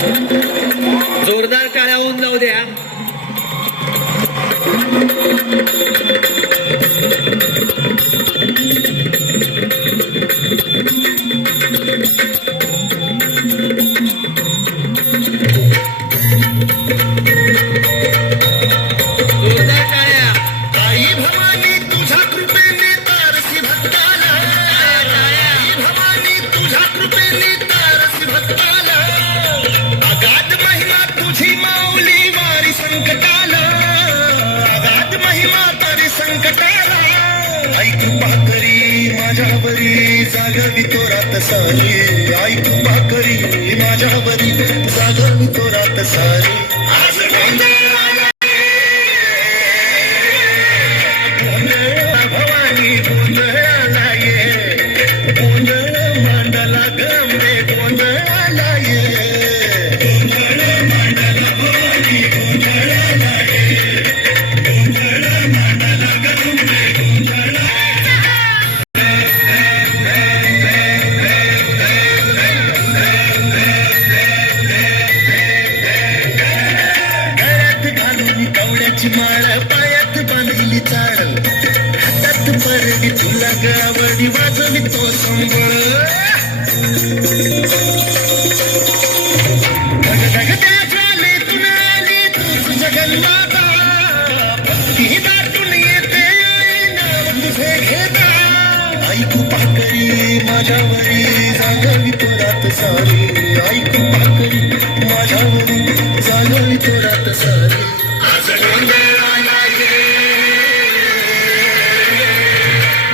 जोरदार टाळ्या होऊन जाऊ द्या. जोरदार टाळ्या. आई भवानी तुझ्या कृपेने तारसी भक्ताला, आई भवानी तुझ्या कृपेने तारसी भक्ताला, अगाध महिमा तुझी माऊली वारी संकटाला, अगाध महिमा तरी संकटाला. आई कृपा करी माझ्यावरी जागवी तो रात सारी, आई कृपा करी माझ्यावरी जागवी तो रात सारी. आज गोंधळ आला भवानी, गोंधळाला ये, गोंधळ मांडला गंगे, गोंधळाला ये, गोंधळ मांडला भवानी, गोंधळाला ये, गोंधळ मांडला गंगे, गोंधळाला. गळ्यात घालून कवड्याची माळ, पायात बांधली चाळ, हातात परडी तुला गावडी वाजवी तो संबळ. धगधगत्या ज्वालेतून आली तूच जगन्माता, भक्ती दाटून येते आई नाव तुझे घेता. आई कृपा करी माझ्यावरी जागवी तो रात सारी, आई कृपा करी माझ्यावरी जागवी तो रात सारी. आज गोंधळाला ये,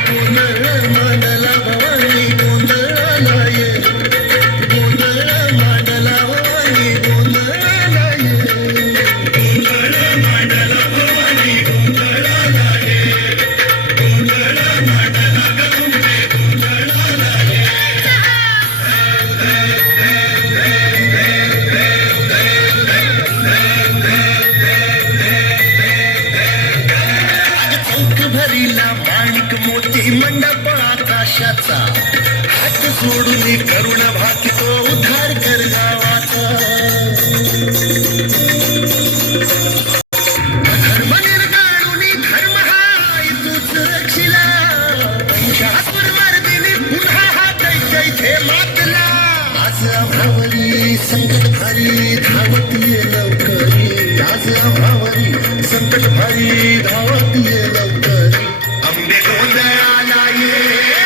गोंधळ मांडला भवानी, गोंधळाला ये, गोंधळ मांडला भवानी, गोंधळाला ये, गोंधळ मांडला भवानी, गोंधळाला ये, गोंधळ मांडला गंगे, गोंधळाला ये. चौक भरीला माणिक मोती मंडप आकाशाचा, हात सोडून करुण भाकी तो उद्धार कर गावाचा. धर्म निर्गाळून धर्म हाय तूच रक्षिला, महिषासुर मर्दिनी पुन्हा हा दैत्य मातला. आज आभावरी संकट भारी धावत ये लवकरी, आज आभावरी संकट भारी धावत ये लवकरी. अंबे गोंधळाला ये.